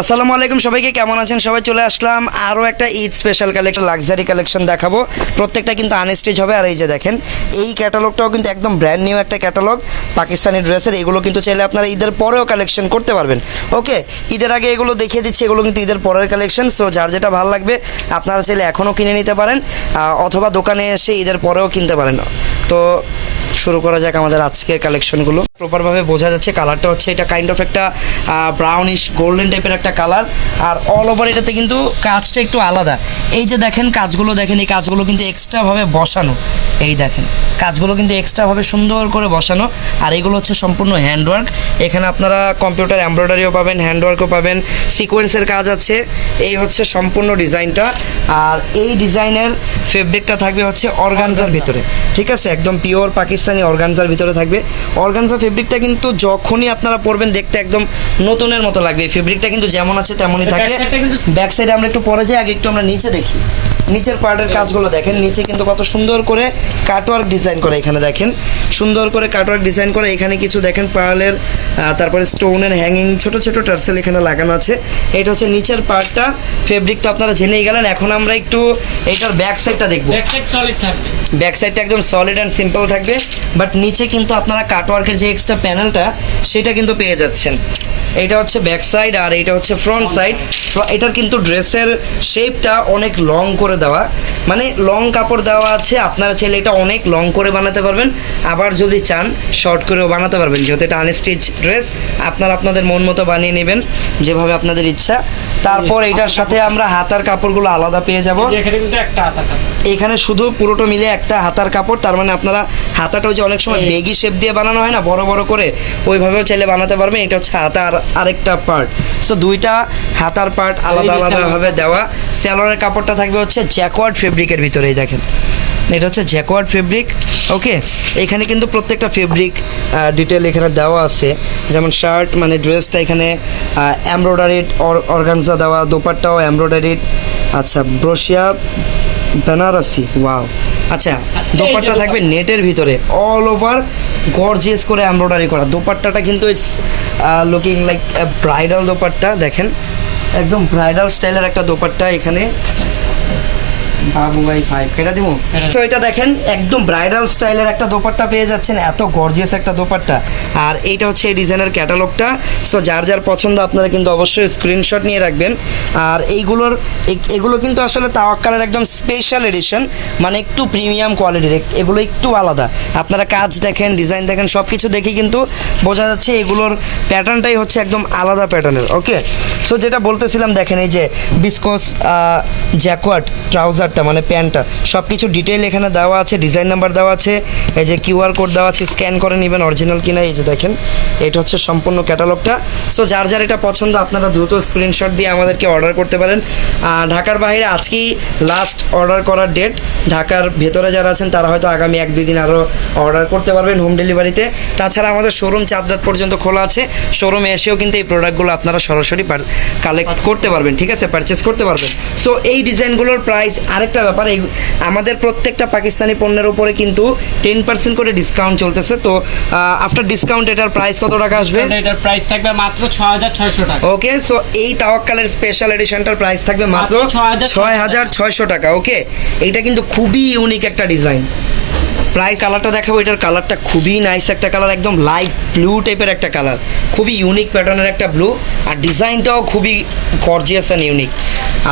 আসসালামু আলাইকুম সবাইকে, কেমন আছেন সবাই? চলে আসলাম আরও একটা Eid special collection, luxury collection দেখাবো। প্রত্যেকটা কিন্তু আনস্টিচ হবে। আর এই যে দেখেন, এই ক্যাটালগটাও কিন্তু একদম ব্র্যান্ড নিউ একটা ক্যাটালগ পাকিস্তানি ড্রেসের। এগুলো কিন্তু চাইলে আপনারা ঈদের পরেও কালেকশন করতে পারবেন। ওকে, ঈদের আগে এগুলো দেখিয়ে দিচ্ছি, এগুলো কিন্তু ঈদের পরের কালেকশন। সো যার যেটা ভালো লাগবে আপনারা চাইলে এখনও কিনে নিতে পারেন, অথবা দোকানে এসে ঈদের পরেও কিনতে পারেন। তো শুরু করা যাক আমাদের আজকের কালেকশনগুলো। প্রপারভাবে বোঝা যাচ্ছে কালারটা হচ্ছে এটা কাইন্ড অফ একটা ব্রাউনিশ গোল্ডেন টাইপের একটা কালার। আর অল ওভার এটাতে কিন্তু কাজটা একটু আলাদা। এই যে দেখেন কাজগুলো, দেখেন এই কাজগুলো কিন্তু এক্সট্রাভাবে বসানো। এই দেখেন কাজগুলো কিন্তু এক্সট্রাভাবে সুন্দর করে বসানো। আর এগুলো হচ্ছে সম্পূর্ণ হ্যান্ডওয়ার্ক। এখানে আপনারা কম্পিউটার এমব্রয়ডারিও পাবেন, হ্যান্ডওয়ার্কও পাবেন, সিকোয়েন্সের কাজ আছে। এই হচ্ছে সম্পূর্ণ ডিজাইনটা। আর এই ডিজাইনের ফেব্রিকটা থাকবে হচ্ছে অর্গানজার ভিতরে, ঠিক আছে? একদম পিওর পাকিস্তানি অর্গানজার ভিতরে থাকবে। অর্গানজা ফেব্রিকটা কিন্তু যখনই আপনারা পরবেন দেখতে একদম নতুনের মতো লাগবে। এই ফেব্রিকটা কিন্তু যেমন আছে তেমনই থাকে। ব্যাক সাইডে আমরা একটু পরে যাই, আগে একটু আমরা নিচে দেখি। নিচের পার্টের কাজগুলো দেখেন, নিচে কিন্তু কত সুন্দর করে কাটওয়ার্ক ডিজাইন করে। এখানে দেখেন সুন্দর করে কাটওয়ার্ক ডিজাইন করে। এখানে কিছু দেখেন পার্লের, তারপরে স্টোনের হ্যাঙ্গিং, ছোট ছোট টার্সেল এখানে লাগানো আছে। এটা হচ্ছে নিচের পার্টটা। ফেব্রিক তো আপনারা জেনেই গেলেন। এখন আমরা একটু এটার ব্যাক সাইডটা দেখবো। ব্যাক সাইডটা একদম সলিড অ্যান্ড সিম্পল থাকবে, বাট নিচে কিন্তু আপনারা কাটওয়ার্কের যে এক্সট্রা প্যানেলটা সেটা কিন্তু পেয়ে যাচ্ছেন। এইটা হচ্ছে ব্যাক সাইড আর এইটা হচ্ছে ফ্রন্ট সাইড। এটার কিন্তু ড্রেসের শেপটা অনেক লং করে দেওয়া, মানে লং কাপড় দেওয়া আছে। আপনারা চাইলে এটা অনেক লং করে বানাতে পারবেন, আবার যদি চান শর্ট করেও বানাতে পারবেন। যেহেতু এটা আনস্টিচ ড্রেস, আপনারা আপনাদের মন মতো বানিয়ে নেবেন যেভাবে আপনাদের ইচ্ছা। তারপর এটার সাথে আমরা হাতার কাপড়গুলো আলাদা পেয়ে যাব। এখানে শুধু পুরোটা মিলে একটা হাতার কাপড়। তার মানে আপনারা হাতাটা ওই যে অনেক সময় বেগি শেপ দিয়ে বানানো হয় না, বড় বড় করে, ওইভাবেও চাইলে বানাতে পারবেন। এটা হচ্ছে হাতার আরেকটা পার্ট। সো দুইটা হাতার পার্ট আলাদা আলাদাভাবে দেওয়া। স্যালোয়ারের কাপড়টা থাকবে হচ্ছে জ্যাকওয়ার্ড ফেব্রিকের ভিতরেই। দেখেন এটা হচ্ছে জ্যাকওয়ার্ড ফেব্রিক। ওকে, এখানে কিন্তু প্রত্যেকটা ফেব্রিক ডিটেল এখানে দেওয়া আছে। যেমন শার্ট মানে ড্রেসটা এখানে এমব্রয়ডারিড অর্গানজা দেওয়া, দোপাট্টাও এমব্রয়ডারিড। আচ্ছা, ব্রোশিয়া বেনারসি, ওয়াও। আচ্ছা, দোপাট্টা থাকবে নেটের ভিতরে, অল ওভার গর্জিয়াস করে এমব্রয়ডারি করা। দোপাট্টাটা কিন্তু it's looking like bridal dupatta. দেখেন একদম ব্রাইডাল স্টাইলের একটা দোপাট্টা এখানে। বাবু ভাই ফাইভ কেটা দিব। তো এটা দেখেন একদম ব্রাইডাল স্টাইলের একটা দোপাট্টা পেয়ে যাচ্ছেন, এত গর্জিয়াস একটা দোপাট্টা। আর এইটা হচ্ছে এই ডিজাইনের ক্যাটালগটা। সো যার যার পছন্দ আপনারা কিন্তু অবশ্যই স্ক্রিনশট নিয়ে রাখবেন। আর এগুলো কিন্তু আসলে তাওয়াক্কালের একদম স্পেশাল এডিশন, মানে একটু প্রিমিয়াম কোয়ালিটির। এগুলো একটু আলাদা। আপনারা কাজ দেখেন, ডিজাইন দেখেন, সব কিছু দেখে কিন্তু বোঝা যাচ্ছে এগুলোর প্যাটার্নটাই হচ্ছে একদম আলাদা প্যাটার্নের। ওকে, সো যেটা বলতেছিলাম, দেখেন এই যে বিসকস জ্যাকওয়ার্ড ট্রাউজার মানে প্যান্টটা, সব কিছু ডিটেইল এখানে দেওয়া আছে, ডিজাইন নাম্বার দেওয়া আছে, এই যে কিউআর কোড দেওয়া আছে, স্ক্যান করে নেবেন অরিজিনাল কিনা। এই যে দেখেন এটা হচ্ছে সম্পূর্ণ ক্যাটালগটা। সো যার যার এটা পছন্দ আপনারা দ্রুত স্ক্রিনশট দিয়ে আমাদেরকে অর্ডার করতে পারেন। ঢাকার বাইরে আজকেই লাস্ট অর্ডার করার ডেট। ঢাকার ভেতরে যারা আছেন তারা হয়তো আগামী 1-2 দিন আরও অর্ডার করতে পারবেন হোম ডেলিভারিতে। তাছাড়া আমাদের শোরুম 4 রাত পর্যন্ত খোলা আছে। শোরুমে এসেও কিন্তু এই প্রোডাক্টগুলো আপনারা সরাসরি কালেক্ট করতে পারবেন, ঠিক আছে, পারচেস করতে পারবেন। সো এই ডিজাইনগুলোর প্রাইস, আরেকটা ব্যাপার, এই আমাদের প্রত্যেকটা পাকিস্তানি পণ্যের উপরে কিন্তু 10% করে ডিসকাউন্ট চলতেছে। তো আফটার ডিসকাউন্ট এটার প্রাইস কত টাকা আসবে? এটার প্রাইস থাকবে মাত্র 6600 টাকা। ওকে, সো এই তাওয়াক্কালের স্পেশাল এডিশনটার প্রাইস থাকবে মাত্র 6600 টাকা। ওকে, এইটা কিন্তু খুবই ইউনিক একটা ডিজাইন। প্রাইস কালারটা দেখাবো। এটার কালারটা খুবই নাইস একটা কালার, একদম লাইট ব্লু টাইপের একটা কালার, খুবই ইউনিক প্যাটার্নের একটা ব্লু। আর ডিজাইনটাও খুবই গর্জিয়াস অ্যান্ড ইউনিক।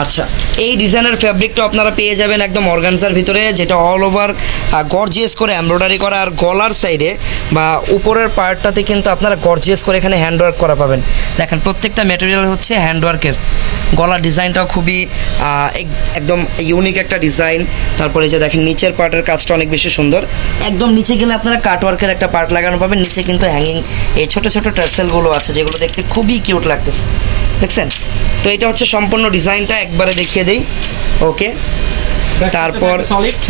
আচ্ছা, এই ডিজাইনের ফ্যাব্রিকটা আপনারা পেয়ে যাবেন একদম অর্গানজার ভিতরে, যেটা অল ওভার গর্জিয়াস করে এমব্রয়ডারি করা। আর গলার সাইডে বা উপরের পার্টটাতে কিন্তু আপনারা গর্জিয়াস করে এখানে হ্যান্ডওয়ার্ক করা পাবেন। দেখেন প্রত্যেকটা ম্যাটেরিয়াল হচ্ছে হ্যান্ডওয়ার্কের। গলার ডিজাইনটাও খুবই একদম ইউনিক একটা ডিজাইন। তারপরে যে দেখেন নিচের পার্টের কাজটা অনেক বেশি সুন্দর। একদম নিচে গেলে আপনারা কাটওয়ার্কের একটা পার্ট লাগানো পাবেন। নিচে কিন্তু হ্যাঙ্গিং এই ছোটো ছোটো টার্সেলগুলো আছে, যেগুলো দেখতে খুবই কিউট লাগতেছে, দেখছেন? তো এটা হচ্ছে সম্পূর্ণ ডিজাইনটা, একবারে দেখিয়ে দিই। ওকে, তারপর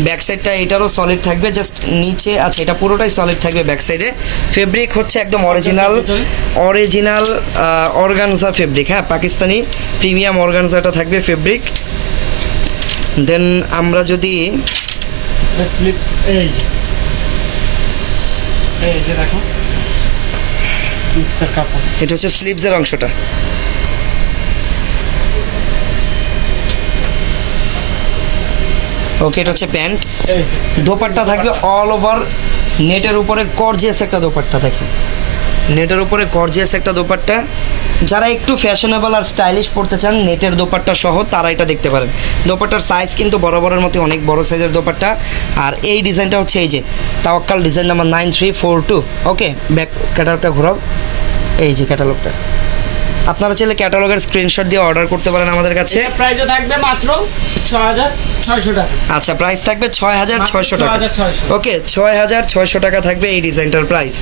ব্যাক সাইডটা এটারও সলিড থাকবে, জাস্ট নিচে। আচ্ছা, এটা পুরোটাই সলিড থাকবে ব্যাক সাইডে। ফেব্রিক হচ্ছে একদম অরিজিনাল অর্গানজা ফেব্রিক। হ্যাঁ, পাকিস্তানি প্রিমিয়াম অর্গানজাটা থাকবে ফেব্রিক। দেন আমরা যদি এটা হচ্ছে স্লিভসের অংশটা। ওকে, এটা হচ্ছে প্যান্ট। দোপাট্টা থাকবে অল ওভার নেটের উপরে গর্জিয়াস একটা দোপাট্টা, দেখেন নেটের উপরে গর্জিয়াস একটা দোপাট্টা। যারা একটু ফ্যাশনেবল আর স্টাইলিশ পড়তে চান নেটের দোপাট্টা সহ তারা এটা দেখতে পারেন। দোপাট্টার সাইজ কিন্তু বরাবরের মতো অনেক বড় সাইজের দোপাট্টা। আর এই ডিজাইনটা হচ্ছে এই যে তাওয়াক্কাল ডিজাইন নাম্বার 9342। ওকে, ব্যাক ক্যাটালগটা ঘোরাও, এই যে ক্যাটালগটা। আপনারা চাইলে ক্যাটালগের স্ক্রিনশট দিয়ে অর্ডার করতে পারেন আমাদের কাছে। প্রাইসও থাকবে মাত্র 6600 টাকা। আচ্ছা, প্রাইস থাকবে 6600 টাকা। 6600 ওকে, 6600 টাকা থাকবে এই ডিজাইনটার প্রাইস।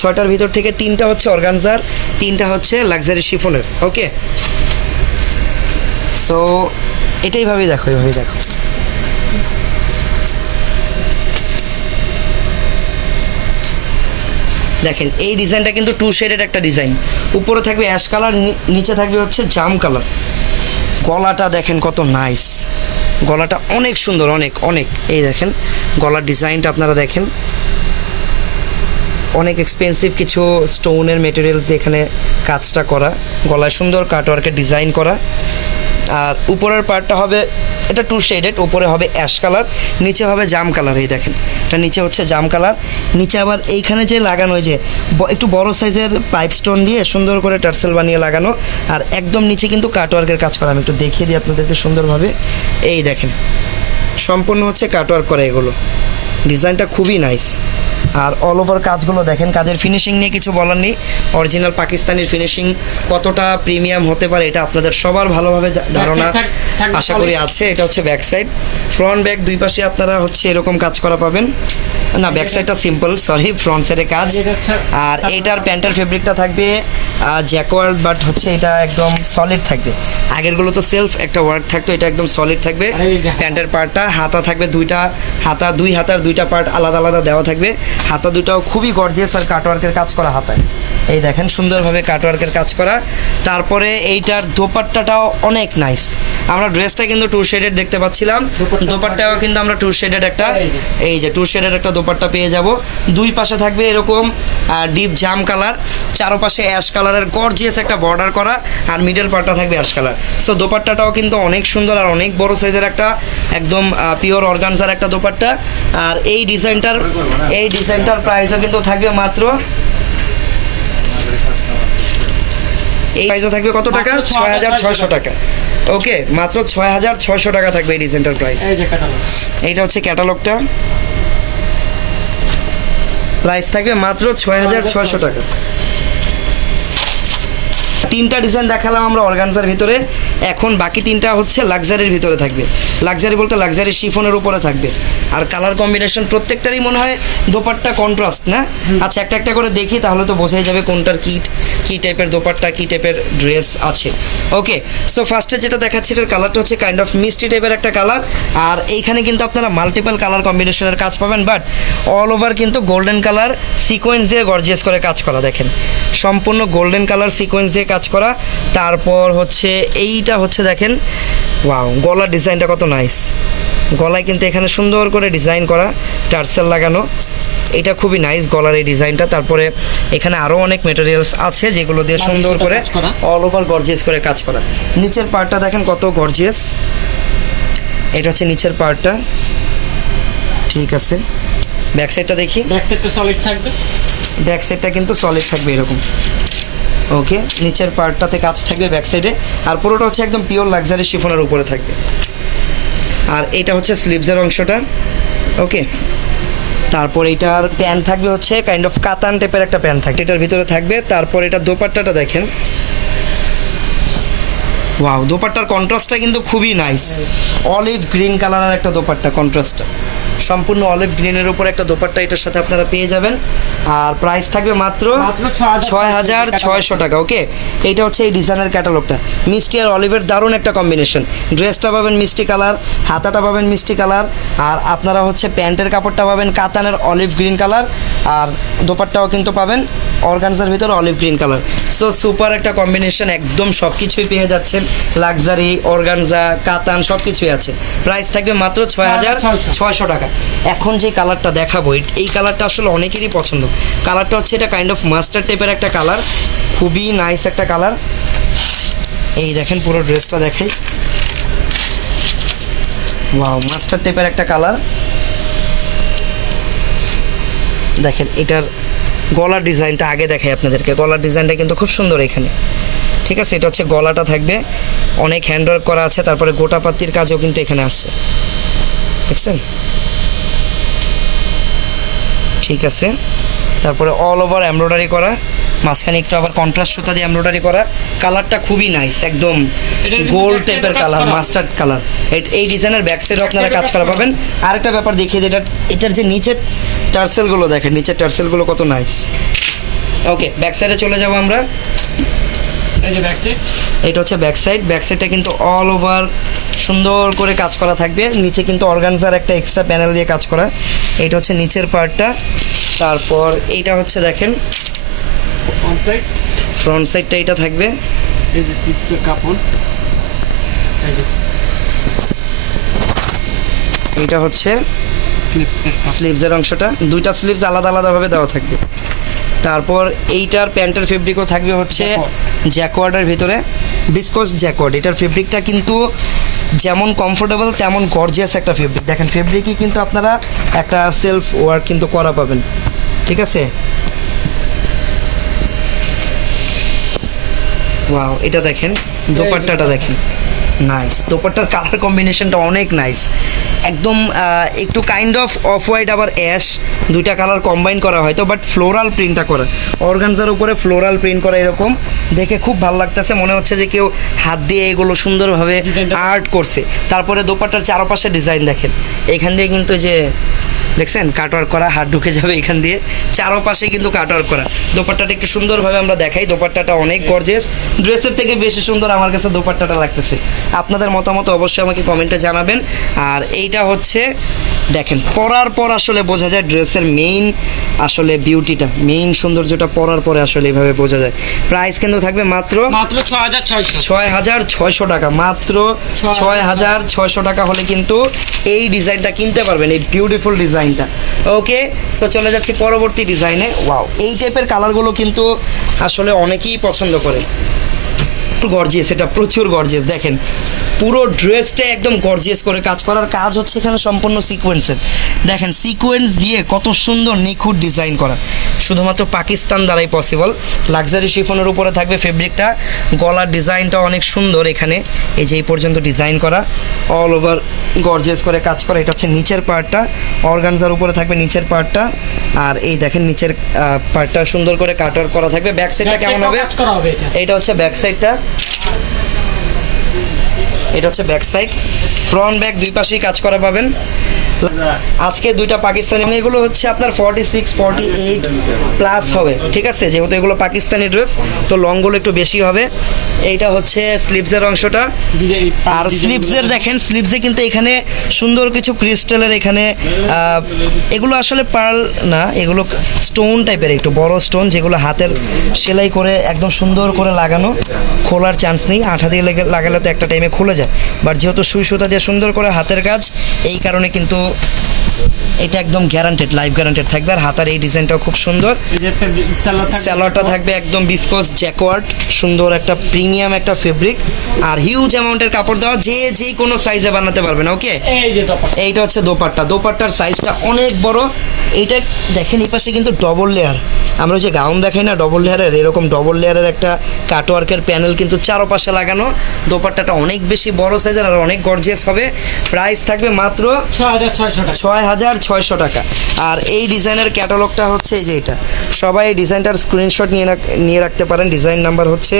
6টার ভিতর থেকে 3টা হচ্ছে অর্গানজার, 3টা হচ্ছে লাক্সারি শিফনের। ওকে, সো এটাই ভাবেই দেখো, এইভাবেই দেখো। দেখেন এই ডিজাইনটা কিন্তু টু শেডের একটা ডিজাইন। উপরে থাকবে অ্যাশ কালার, নিচে থাকবে হচ্ছে জাম কালার। গলাটা দেখেন কত নাইস, গলাটা অনেক সুন্দর, অনেক অনেক। এই দেখেন গলার ডিজাইনটা আপনারা দেখেন, অনেক এক্সপেন্সিভ কিছু স্টোনের মেটেরিয়ালস এখানে কাজটা করা, গলায় সুন্দর কাটওয়ার্কের ডিজাইন করা। আর উপরের পার্টটা হবে এটা টু শেডেড, উপরে হবে অ্যাশ কালার, নিচে হবে জাম কালার। এই দেখেন এটা নিচে হচ্ছে জাম কালার, নিচে আবার এইখানে যে লাগানো ওই যে একটু বড় সাইজের পাইপ স্টোন দিয়ে সুন্দর করে টার্সেল বানিয়ে লাগানো। আর একদম নিচে কিন্তু কাটওয়ার্কের কাজ করা। আমি একটু দেখিয়ে দিই আপনাদেরকে সুন্দরভাবে। এই দেখেন সম্পূর্ণ হচ্ছে কাটওয়ার্ক করা, এগুলো ডিজাইনটা খুবই নাইস। আর অল ওভার কাজগুলো দেখেন, কাজের ফিনিশিং নিয়ে কিছু বলার নেই। অরিজিনাল পাকিস্তানের ফিনিশিং কতটা প্রিমিয়াম হতে পারে এটা আপনাদের সবার ভালোভাবে ধারণা আশা করি আছে। এটা হচ্ছে ব্যাক সাইড, ফ্রন্ট ব্যাক দুই পাশে আপনারা হচ্ছে এরকম কাজ করা পাবেন। না, ব্যাক সাইডটা সিম্পল, সরি, ফ্রন্ট সাইডে কাজ। আর এইটার প্যান্টের ফেব্রিকটা থাকবে জ্যাকওয়ার্ড, বাট হচ্ছে এটা একদম সলিড থাকবে। আগেরগুলো তো সেলফ একটা ওয়ার্ক থাকতো, এটা একদম সলিড থাকবে। প্যান্টের পার্টটা হাতা থাকবে দুইটা, হাতা দুই হাতার দুইটা পার্ট আলাদা আলাদা দেওয়া থাকবে। হাতা দুটাও খুবই গর্জিয়াস আর কাটওয়ার্কের কাজ করা হাতায়। এই দেখেন সুন্দরভাবে কাটওয়ার্কের কাজ করা। তারপরে এইটার দোপাট্টাটাও অনেক নাইস। আমরা ড্রেসটা কিন্তু টু শেডেড দেখতে পাচ্ছিলাম, দোপাট্টাও কিন্তু আমরা টু শেডেড একটা, এই যে টু শেডেড একটা দোপাট্টা পেয়ে যাব। দুই পাশে থাকবে এরকম ডিপ জাম কালার, চারপাশে অ্যাশ কালারের গর্জিয়াস একটা বর্ডার করা, আর মিডল পার্টটা থাকবে অ্যাশ কালার। সো দোপাট্টাটাও কিন্তু অনেক সুন্দর আর অনেক বড় সাইজের একটা একদম পিওর অর্গানজার একটা দোপাট্টা। আর এই ডিজাইনটার প্রাইসও কিন্তু থাকবে মাত্র, এই প্রাইসও থাকবে কত টাকা? 6600 টাকা। ওকে, মাত্র 6600 টাকা থাকবে এই ডিজাইনটার প্রাইস। এইটা হচ্ছে ক্যাটালগটা, প্রাইস থাকবে মাত্র 6600 টাকা। 3টা ডিজাইন দেখালাম আমরা অর্গানজার ভিতরে, এখন বাকি 3টা হচ্ছে লাক্সারির ভিতরে থাকবে। লাক্সারি বলতে লাক্সারি শিফনের উপরে থাকবে। আর কালার কম্বিনেশন প্রত্যেকটারই মনে হয় দোপাট্টা কন্ট্রাস্ট না? আচ্ছা, একটা একটা করে দেখি, তাহলে তো বোঝাই যাবে কোনটার কী টাইপের দোপাট্টা, কী টাইপের ড্রেস আছে। ওকে, সো ফার্স্টে যেটা দেখাচ্ছি এটার কালারটা হচ্ছে কাইন্ড অফ মিষ্টি টাইপের একটা কালার। আর এইখানে কিন্তু আপনারা মাল্টিপল কালার কম্বিনেশনের কাজ পাবেন, বাট অল ওভার কিন্তু গোল্ডেন কালার সিকোয়েন্স দিয়ে গর্জিয়াস করে কাজ করা। দেখেন সম্পূর্ণ গোল্ডেন কালার সিকোয়েন্স দিয়ে কাজ করা। তারপর হচ্ছে এইটা হচ্ছে দেখেন, ওয়াও, গলার ডিজাইনটা কত নাইস। গলায় কিন্তু এখানে সুন্দর করে ডিজাইন করা, টার্সেল লাগানো, এটা খুবই নাইস গলার এই ডিজাইনটা। তারপরে এখানে আরও অনেক মেটেরিয়ালস আছে যেগুলো দিয়ে সুন্দর করে অল ওভার গর্জিয়াস করে কাজ করা। নিচের পার্টটা দেখেন কত গর্জিয়াস, এটা হচ্ছে নিচের পার্টটা। ঠিক আছে, ব্যাক সাইডটা দেখি। ব্যাক সাইডটা সলিড থাকবে, ব্যাক সাইডটা কিন্তু সলিড থাকবে এরকম। ওকে, নিচের পার্টটাতে কাজ থাকবে ব্যাক সাইডে, আর পুরোটা হচ্ছে একদম পিওর লাক্সারি শিফনের উপরে থাকবে। আর এটা হচ্ছে স্লিভসের অংশটা। ওকে, তারপর এটার প্যান্ট থাকবে হচ্ছে কাইন্ড অফ কাতান টাইপের একটা প্যান্ট থাকবে, এটার ভিতরে থাকবে। তারপর এটা দোপাট্টাটা দেখেন, ওয়াও, দোপাট্টার কন্ট্রাস্টটা কিন্তু খুবই নাইস। অলিভ গ্রিন কালারের একটা দোপাট্টা, কন্ট্রাস্টটা সম্পূর্ণ অলিভ গ্রিনের উপর একটা দোপাট্টা এটার সাথে আপনারা পেয়ে যাবেন। আর প্রাইস থাকবে মাত্র 6600 টাকা। ওকে, এইটা হচ্ছে এই ডিজাইনের ক্যাটালগটা। মিষ্টি আর অলিভের দারুণ একটা কম্বিনেশন। ড্রেসটা পাবেন মিষ্টি কালার, হাতাটা পাবেন মিষ্টি কালার, আর আপনারা হচ্ছে প্যান্টের কাপড়টা পাবেন কাতানের অলিভ গ্রিন কালার, আর দোপাট্টাও কিন্তু পাবেন অর্গানজার ভিতরে olive green colour. So super একটা কম্বিনেশন, একদম সব কিছুই পেয়ে যাচ্ছেন, লাক্সারি, অর্গানজা, কাতান সব কিছুই আছে। প্রাইস থাকবে মাত্র 6600 টাকা। এখন যে কালারটা দেখাবো, এই কালারটা আসলে অনেকেরই পছন্দ। কালারটা হচ্ছে এটা কাইন্ড অফ মাস্টার্ড টাইপের একটা কালার, খুবই নাইস একটা কালার। এই দেখেন পুরো ড্রেসটা দেখাই, ওয়াও, মাস্টার টেপের একটা কালার। দেখেন এটার গলার ডিজাইনটা আগে দেখাই আপনাদেরকে। গলার ডিজাইনটা কিন্তু খুব সুন্দর এখানে, ঠিক আছে। এটা হচ্ছে গলাটা থাকবে, অনেক হ্যান্ডওয়ার্ক করা আছে, তারপরে গোটা পাতির কাজও কিন্তু এখানে আছে, দেখছেন? ঠিক আছে। তারপরে অল ওভার এমব্রয়ডারি করা, মাঝখানে একটু আবার কন্ট্রাস্ট সুতা দিয়ে এমব্রয়ডারি করা। কালারটা খুবই নাইস, একদম এটার কিন্তু গোল্ড back side টাইপের কাজ কালার, করা। Mustard colour. এই ডিজাইনের ব্যাক সাইডে আপনারা side-এ কাজ কাজ করা করা। পাবেন। আরেকটা ব্যাপার দেখিয়ে দিই, এটার যে নিচের টার্সেলগুলো দেখেন, নিচের টার্সেলগুলো কত নাইস। ওকে, ব্যাক সাইডে চলে যাব আমরা। এই যে ব্যাক সাইড, এটা হচ্ছে ব্যাক সাইড। ব্যাক সাইডটা কিন্তু অল ওভার সুন্দর করে কাজ করা থাকবে। নিচে কিন্তু অর্গানজার একটা এক্সট্রা প্যানেল দিয়ে কাজ করা। এটা হচ্ছে নিচের পার্টটা। তারপর এইটা হচ্ছে দেখেন অন সাইড, ফ্রন্ট সাইডটা এটা থাকবে। এই যে স্লিপসের কাপড়, এই যে এটা হচ্ছে স্লিপসের কাপড়। স্লিভসের অংশটা, দুইটা স্লিভস আলাদা আলাদাভাবে দেওয়া থাকবে। তারপর এইটার প্যান্টের ফেব্রিকও থাকবে হচ্ছে জ্যাকওয়ার্ডের ভিতরে, বিসকস জ্যাকওয়ার্ড। এটার ফেব্রিকটা কিন্তু যেমন কমফোর্টেবল তেমন গর্জিয়াস একটা ফেব্রিক। দেখেন ফেব্রিকই কিন্তু আপনারা একটা সেলফ ওয়ার্ক কিন্তু করা পাবেন, ঠিক আছে। ওয়াও, এটা দেখেন, দোপাট্টাটা দেখেন, নাইস। দোপাট্টার কালার কম্বিনেশনটা অনেক নাইস, একদম একটু কাইন্ড অফ অফ হোয়াইট আবার অ্যাশ, দুইটা কালার কম্বাইন করা হয়তো, বাট ফ্লোরাল প্রিন্টটা করা, অর্গানজার উপরে ফ্লোরাল প্রিন্ট করা, এরকম দেখে খুব ভালো লাগতেছে। মনে হচ্ছে যে কেউ হাত দিয়ে এগুলো সুন্দরভাবে Design-টা- আর্ট করছে। তারপরে দোপাট্টার চারপাশে ডিজাইন দেখেন, এখান দিয়ে কিন্তু যে দেখছেন কাটওয়ার্ক করা, হাত ঢুকে যাবে এখান দিয়ে, চারপাশে কিন্তু কাটওয়ার্ক করা। দোপাট্টাটা একটু সুন্দরভাবে আমরা দেখাই। দোপাট্টাটা অনেক গর্জিয়াস, ড্রেসের থেকে বেশি সুন্দর আমার কাছে দোপাট্টাটা লাগতেছে। আপনাদের মতামত অবশ্যই আমাকে কমেন্টে জানাবেন। আর এইটা হচ্ছে দেখেন, পরার পর আসলে বোঝা যায় ড্রেসের মেইন আসলে বিউটিটা, মেইন সৌন্দর্যটা পরার পরে আসলে এইভাবে বোঝা যায়। প্রাইস কিন্তু থাকবে মাত্র মাত্র 6600। 6600 টাকা, মাত্র 6600 টাকা হলে কিন্তু এই ডিজাইনটা কিনতে পারবেন, এই বিউটিফুল ডিজাইনটা। ওকে, সো চলে যাচ্ছি পরবর্তী ডিজাইনে। ওয়াও, এই টাইপের কালারগুলো কিন্তু আসলে অনেকেই পছন্দ করে। গর্জিয়াস, এটা প্রচুর গর্জিয়াস। দেখেন পুরো ড্রেসটা একদম গর্জিয়াস করে কাজ করার, কাজ হচ্ছে এখানে সম্পূর্ণ সিকোয়েন্সের। দেখেন সিকোয়েন্স দিয়ে কত সুন্দর নিখুঁত ডিজাইন করা, শুধুমাত্র পাকিস্তান দ্বারাই পসিবল। লাক্সারি শিফনের উপরে থাকবে ফেব্রিকটা, গলার ডিজাইনটা অনেক সুন্দর। এখানে এই যে এই পর্যন্ত ডিজাইন করা, অল ওভার গর্জিয়াস করে কাজ করা। এটা হচ্ছে নিচের পার্টটা, অর্গানজার উপরে থাকবে নিচের পার্টটা। আর এই দেখেন নিচের পার্টটা সুন্দর করে কাটার করা থাকবে। ব্যাক সাইডটা কেমন হবে? কাজ করা হবে এটা। এইটা হচ্ছে ব্যাক সাইডটা, এটা হচ্ছে ব্যাক সাইড। ফ্রন্ট ব্যাক দুই পাশেই কাজ করা পাবেন। আজকে দুইটা পাকিস্তানি, এবং এগুলো হচ্ছে আপনার 46 48 প্লাস হবে, ঠিক আছে। যেহেতু এগুলো পাকিস্তানি ড্রেস তো লংগুলো একটু বেশি হবে। এইটা হচ্ছে স্লিভসের অংশটা। আর স্লিভসের দেখেন, স্লিভসে কিন্তু এখানে সুন্দর কিছু ক্রিস্টালের এখানে এগুলো আসলে পার্ল না, এগুলো স্টোন টাইপের, একটু বড় স্টোন, যেগুলো হাতের সেলাই করে একদম সুন্দর করে লাগানো, খোলার চান্স নেই। আঠা দিয়ে লাগালে তো একটা টাইমে খুলে যায়, বাট যেহেতু সুই সুতা দিয়ে সুন্দর করে হাতের কাজ, এই কারণে কিন্তু এটা একদম গ্যারান্টেড, লাইফ গ্যারান্টেড থাকবে। আর হাতার এই ডিজাইনটাও খুব সুন্দর। স্যালোয়ারটা থাকবে একদম বিসকস জ্যাকওয়ার্ড, সুন্দর একটা প্রিমিয়াম একটা ফেব্রিক, আর হিউজ অ্যামাউন্টের কাপড় দেওয়া, যে কোনো সাইজে বানাতে পারবেন। ওকে, এই যে দোপাট্টা, এইটা হচ্ছে দোপাট্টা। দোপাট্টার সাইজটা অনেক বড়। এইটা দেখেন এই পাশে কিন্তু ডবল লেয়ার, আমরা যে গাউন দেখাই না ডবল লেয়ারের, এরকম ডবল লেয়ারের একটা কাটওয়ার্কের প্যানেল কিন্তু চারপাশে লাগানো। দোপাট্টাটা অনেক বেশি বড় সাইজের আর অনেক গর্জিয়াস হবে। প্রাইস থাকবে মাত্র 6600 টাকা। 6600 টাকা। আর এই ডিজাইনের ক্যাটালগটা হচ্ছে এই যে এটা, সবাই এই ডিজাইনটার স্ক্রিনশট নিয়ে রাখতে পারেন। ডিজাইন নাম্বার হচ্ছে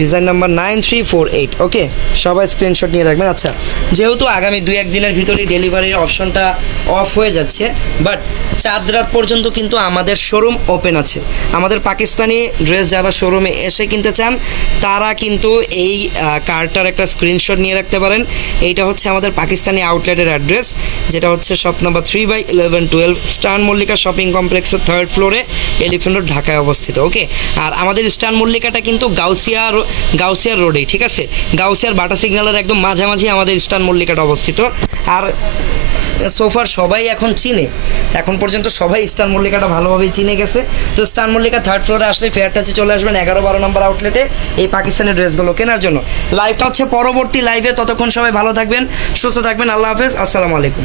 ডিজাইন নাম্বার 9348। ওকে, সবাই স্ক্রিনশট নিয়ে রাখবেন। আচ্ছা, যেহেতু আগামী 2-1 দিনের ভিতরেই ডেলিভারির অপশনটা অফ হয়ে যাচ্ছে, বাট চাঁদ রাত পর্যন্ত কিন্তু আমাদের শোরুম ওপেন আছে। আমাদের পাকিস্তানি ড্রেস যারা শোরুমে এসে কিনতে চান তারা কিন্তু এই কার্ডটার একটা স্ক্রিনশট নিয়ে রাখতে পারেন। এইটা হচ্ছে আমাদের পাকিস্তানি আউটলেটের অ্যাড্রেস, যেটা হচ্ছে shop number 3/1112 star Mallika shopping কমপ্লেক্সের 3rd ফ্লোরে, এলিফ্যান্ট রোড, ঢাকায় অবস্থিত। ওকে, আর আমাদের স্টার মল্লিকাটা কিন্তু গাউসিয়ার রোডেই, ঠিক আছে। গাউসিয়ার বাটা সিগন্যালের একদম মাঝামাঝি আমাদের স্টার মল্লিকাটা অবস্থিত। আর সোফার সবাই এখন চিনে, এখন পর্যন্ত সবাই স্টার মল্লিকাটা ভালোভাবেই চিনে গেছে। তো স্টার মল্লিকা 3rd ফ্লোরে আসলে ফেয়ার টাচে চলে আসবেন 11-12 নম্বর আউটলেটে এই পাকিস্তানি ড্রেসগুলো কেনার জন্য। লাইভটা হচ্ছে পরবর্তী লাইভে, ততক্ষণ সবাই ভালো থাকবেন, সুস্থ থাকবেন, আল্লাহ হাফেজ, আসসালামু আলাইকুম।